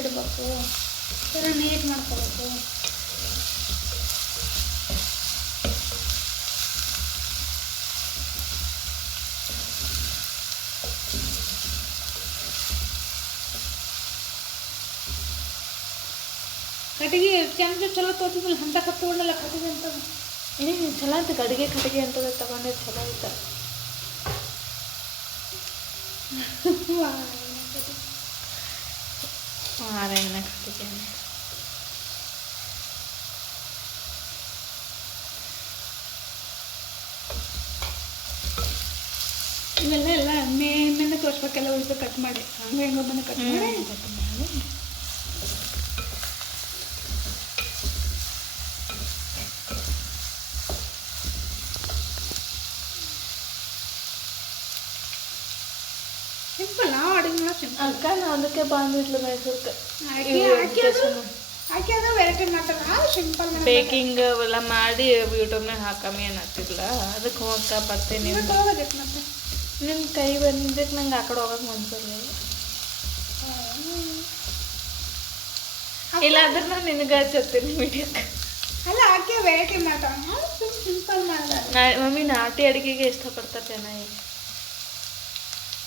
ಇಡಬೇಕು, ಥರ ನೀಟ್ ಮಾಡ್ಕೋಬೇಕು. ಕಟ್ಟಿಗೆ ಕೆಂಪು ಚಲೋ ತೋತಿದ್ದಿಲ್ಲ ಅಂತ ಕತ್ತೋಡಲ್ಲ ಕಟ್ಟಿಗೆ ಅಂತ ಚಲೋ ಅಂತ ಗಡಿಗೆ ಕಟ್ಟಿಗೆ ಅಂತ ತಗೊಂಡೆ ಚಲೋ ಆಯ್ತ. ಆರಣ್ಣ ಕಟ್ಟಿಗೆ ಇವೆಲ್ಲ ಎಲ್ಲ ಮೇನೆ ತೋರಿಸ್ಬೇಕೆಲ್ಲ ಉಳಿದು ಕಟ್ ಮಾಡಿ ಹಂಗೆ ಹೆಂಗೋ ಬಂದು ಕಟ್ ಮಾಡಿ ಸಿಂಪಲ್. ನಾವು ಅಡುಗೆ ಮಾಡೋ ಸಿಂಪಲ್. ಅಕ್ಕ ನಾವು ಅದಕ್ಕೆ ಬಂದಿದ್ಲು ಮೈಸೂರ್ಗೆ ಹಾಕಿ ಅದು ವೆರೈಟಿ ಮಾಡ್ತಾರೆ. ಸಿಂಪಲ್ ಬೇಕಿಂಗ್ ಅವೆಲ್ಲ ಮಾಡಿ ಯೂಟ್ಯೂಬ್ನಾಗ ಹಾಕಮ್ಮಿ ಅನ್ನತ್ತಿಲ್ಲ. ಅದಕ್ಕೆ ಹೋಗಕ್ಕ ಬರ್ತೀನಿ. ಹೋಗೋದಕ್ಕೆ ಮತ್ತೆ ನಿನ್ನ ಕೈ ಬಂದಿದ್ದಕ್ಕೆ ನಂಗೆ ಆ ಕಡೆ ಹೋಗಕ್ಕೆ ಮನ್ಸಿಲ್ಲ. ಇಲ್ಲ ಅಂದ್ರೆ ನಾನು ನಿನಗೆ ಹಚ್ಚತ್ತೀನಿ ವಿಡಿಯೋಕ್ಕೆ. ಅಲ್ಲ ಹಾಕಿ ವೆರೈಟಿ ಮಾಡ್ತಾರೆ. ಸಿಂಪಲ್ ಮಾಡಿದ್ರೆ ಮಮ್ಮಿ ನಾಟಿ ಅಡುಗೆಗೆ ಇಷ್ಟಪಡ್ತಾರೆ ಚೆನ್ನಾಗಿ.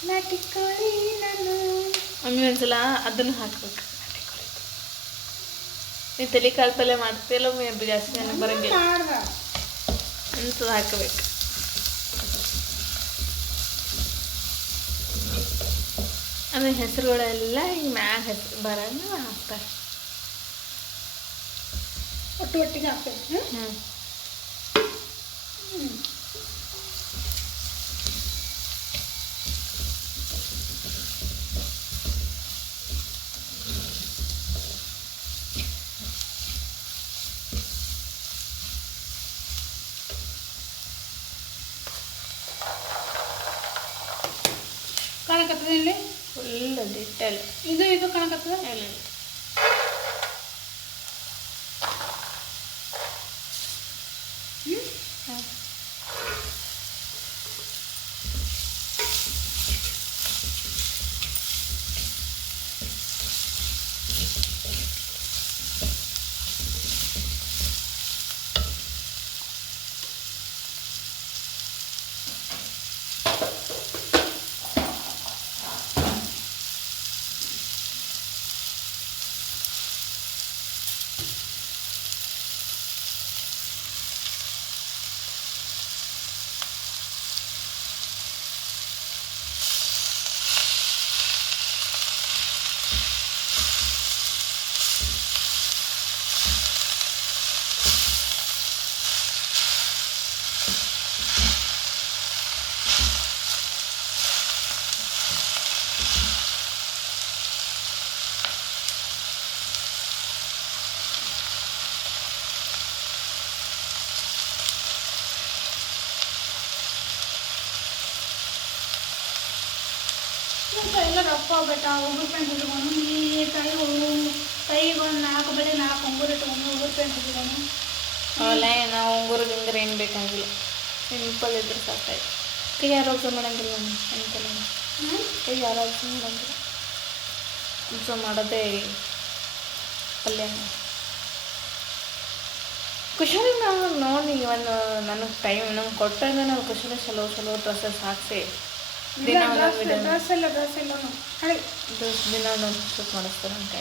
ನಾಟಿ ಕೋಳಿ ನಾನು ಮಮ್ಮಿ ಒಂದ್ಸಲ ಅದನ್ನು ಹಾಕ್ಬೇಕು. ನಾಟಿ ಕೋಳಿ ನೀನು ತಲೆ ಕಾಳು ಪಲ್ಯ ಮಾಡ್ತೀಯಲ್ಲ ಜಾಸ್ತಿ ನನಗೆ ಬರಂಗಿಲ್ಲ ಅಂತದ್ದು ಹಾಕಬೇಕು. ಆಮೇಲೆ ಹೆಸರುಗಳೆಲ್ಲ ಹಿಂಗೆ ಮ್ಯಾಗ ಹೆಸರು ಬರಂಗ ಹಾಕ್ತಾರೆ. ಒಟ್ಟಿಗೆ ಹಾಕ್ಬೇಕು. ಕಾಣಕತ್ತದ ಇಲ್ಲಿ ಫುಲ್ ಡಿಟೇಲ್ ಇದು ಕಾಣಕತ್ತದ. ಇಲ್ಲ ಎಲ್ಲ ರಫ್ ಆಗ್ಬೇಕ. ಉಗುರು ಪೆಂಟ್ ಇಟ್ಕೊಂಡು ನೀಟಾಗಿ ಕೈಗೆ ಒಂದು 4 ಬಡಿ 4 ಉಂಗುರು ಇಟ್ಕೊಂಡು ಉಗುರು ಪೆಂಟ್ ಇಟ್ಕೊಂಡು ಅವೆಲ್ಲ ನಾವು ಉಂಗುರು ಗಿಂಗುರು ಏನು ಬೇಕಾಗಿಲ್ಲ. ಸಿಂಪಲ್ ಇದ್ರೆ ಸಾಕಾಯ್ತು. ಕೈ ಯಾರು ಅಬ್ಸ ಮಾಡಂಗಿಲ್ಲ ಮಮ್ಮಿ ಅಂತೆಲ್ಲ. ಕೈ ಯಾರು ಅಬ್ಸ ಮಾಡಂಗಿಲ್ಲ. ಅಬ್ಸ ಮಾಡೋದೇ ಪಲ್ಯ. ಕುಶಾಲಿ ನಾವು ನೋಡಿ ಒಂದು ನನಗೆ ಟೈಮ್ ನಮ್ಗೆ ಕೊಟ್ಟಂಗೆ ನಾವು ಕುಶಾಲಿ ಚಲೋ ಚಲೋ ಡ್ರೆಸ್ಸಸ್ ಹಾಕ್ಸಿ ದಿನ ಡ್ರೆಸ್ ಎಲ್ಲ ದಿನ ಒಂದೊಂದು ಶೂಟ್ ಮಾಡಿಸ್ತಾರೆ ಅಂತ.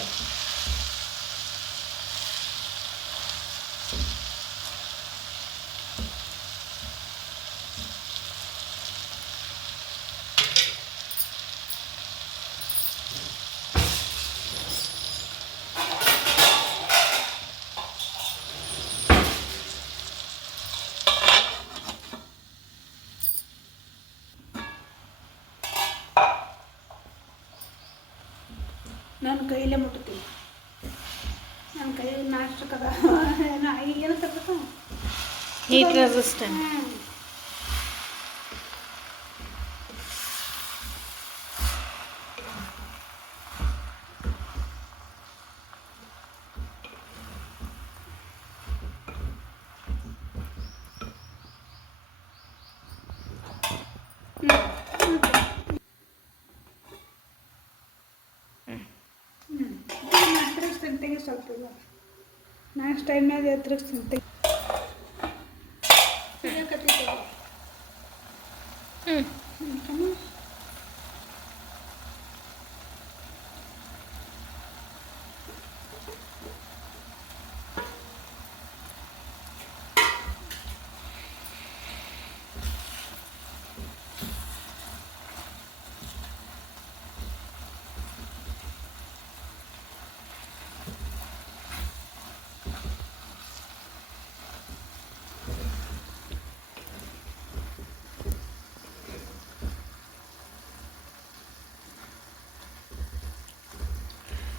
ನಾನು ಕೈಲೇ ಮುಟ್ತೀನಿ. ನನ್ನ ಕೈ ನಾಷ್ಟಕ್ಕದ ಏನು ತರಬೇಕು ಹೀಟ್ ರೆಸಿಸ್ಟೆಂಟ್. ಸ್ವಲ್ಪ ಇಲ್ಲ ನಾನು ಸ್ಟೈಲ್ ಮೇಲೆ ಎತ್ತರಿಸ್ತೀನಿ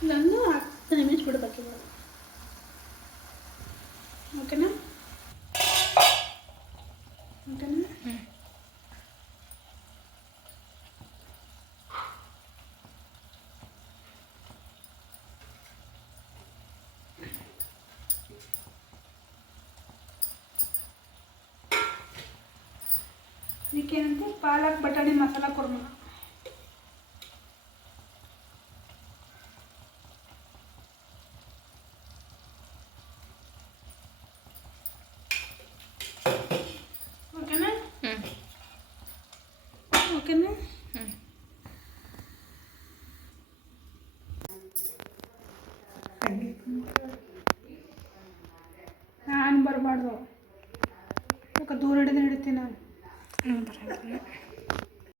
ನಾನು 10 ನಿಮಿಷ ಬಿಡಬೇಕು ಇವಾಗ ಓಕೆನಾ ಓಕೆನಾ ಇದಕ್ಕೇನಂತೆ ಪಾಲಕ್ ಬಟಾಣಿ ಮಸಾಲ ಕುರ್ಮ ಓಕೆನಾ ಓಕೆನಾ